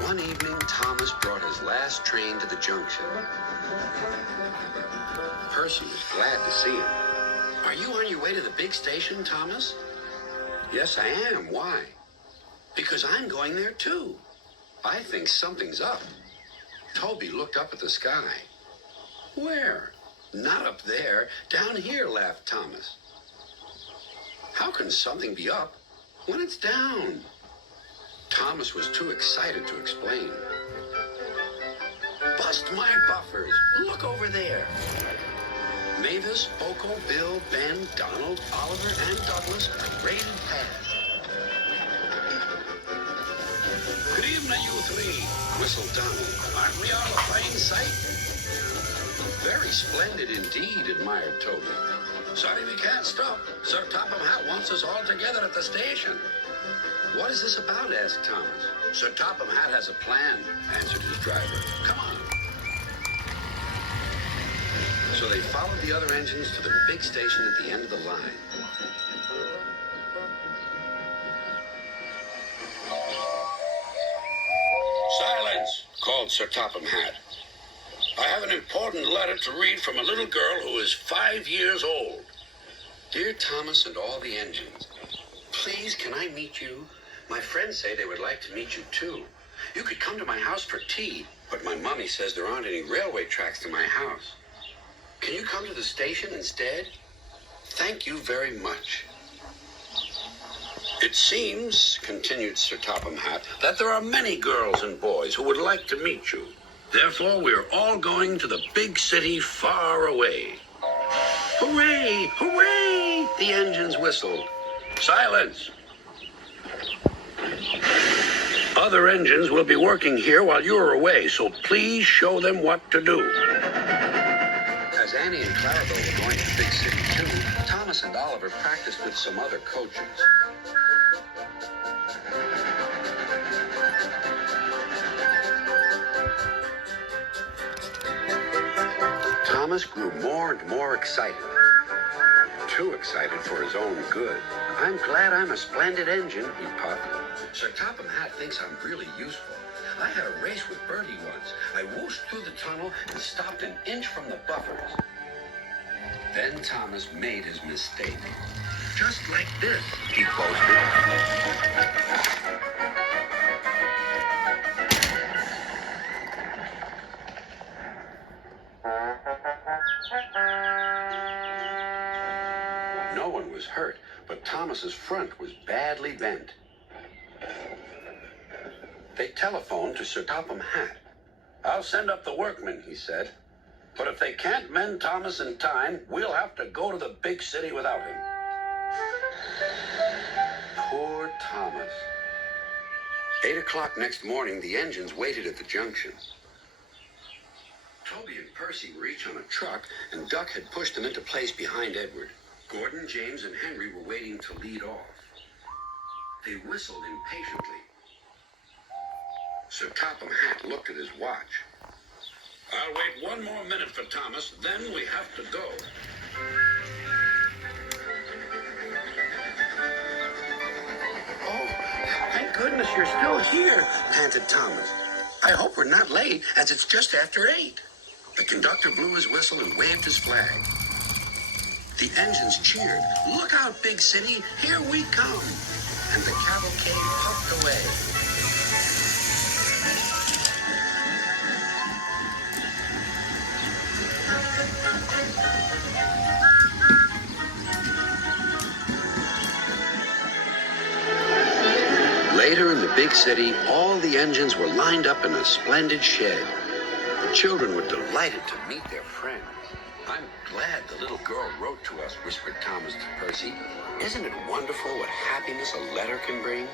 One evening, Thomas brought his last train to the junction. Percy was glad to see him. Are you on your way to the big station, Thomas? Yes, I am. Why? Because I'm going there, too. I think something's up. Toby looked up at the sky. Where? Not up there. Down here, laughed Thomas. How can something be up when it's down? Thomas was too excited to explain. Bust my buffers. Look over there. Mavis, Boko, Bill, Ben, Donald, Oliver, and Douglas raided past. Good evening, you three, whistled Donald. Aren't we all a fine sight? Very splendid indeed, admired Toby. Sorry we can't stop. Sir Topham Hatt wants us all together at the station. What is this about? Asked Thomas. Sir Topham Hatt has a plan, answered his driver. Come on. So they followed the other engines to the big station at the end of the line. Silence, called Sir Topham Hatt. I have an important letter to read from a little girl who is 5 years old. Dear Thomas and all the engines, please, can I meet you? My friends say they would like to meet you, too. You could come to my house for tea, but my mommy says there aren't any railway tracks to my house. Can you come to the station instead? Thank you very much. It seems, continued Sir Topham Hatt, that there are many girls and boys who would like to meet you. Therefore, we're all going to the big city far away. Hooray! Hooray! The engines whistled. Silence! Other engines will be working here while you're away, so please show them what to do. As Annie and Clarabelle were going to the big city too, Thomas and Oliver practiced with some other coaches. Thomas grew more and more excited. Too excited for his own good. I'm glad I'm a splendid engine, he puffed. Sir Topham Hatt thinks I'm really useful. I had a race with Bertie once. I whooshed through the tunnel and stopped an inch from the buffers. Then Thomas made his mistake. Just like this, he boasted. No one was hurt, but Thomas's front was badly bent. They telephoned to Sir Topham Hatt. I'll send up the workmen, he said. But if they can't mend Thomas in time, we'll have to go to the big city without him. Poor Thomas. 8 o'clock next morning, the engines waited at the junction. Toby and Percy were each on a truck, and Duck had pushed them into place behind Edward. Gordon, James, and Henry were waiting to lead off. They whistled impatiently. Sir Topham Hatt looked at his watch. I'll wait 1 more minute for Thomas, then we have to go. Oh, thank goodness you're still here, panted Thomas. I hope we're not late, as it's just after 8. The conductor blew his whistle and waved his flag. The engines cheered. Look out, big city, here we come. And the cavalcade puffed away. Later in the big city, all the engines were lined up in a splendid shed. The children were delighted to meet their friends. I'm glad the little girl wrote to us, whispered Thomas to Percy. Isn't it wonderful what happiness a letter can bring?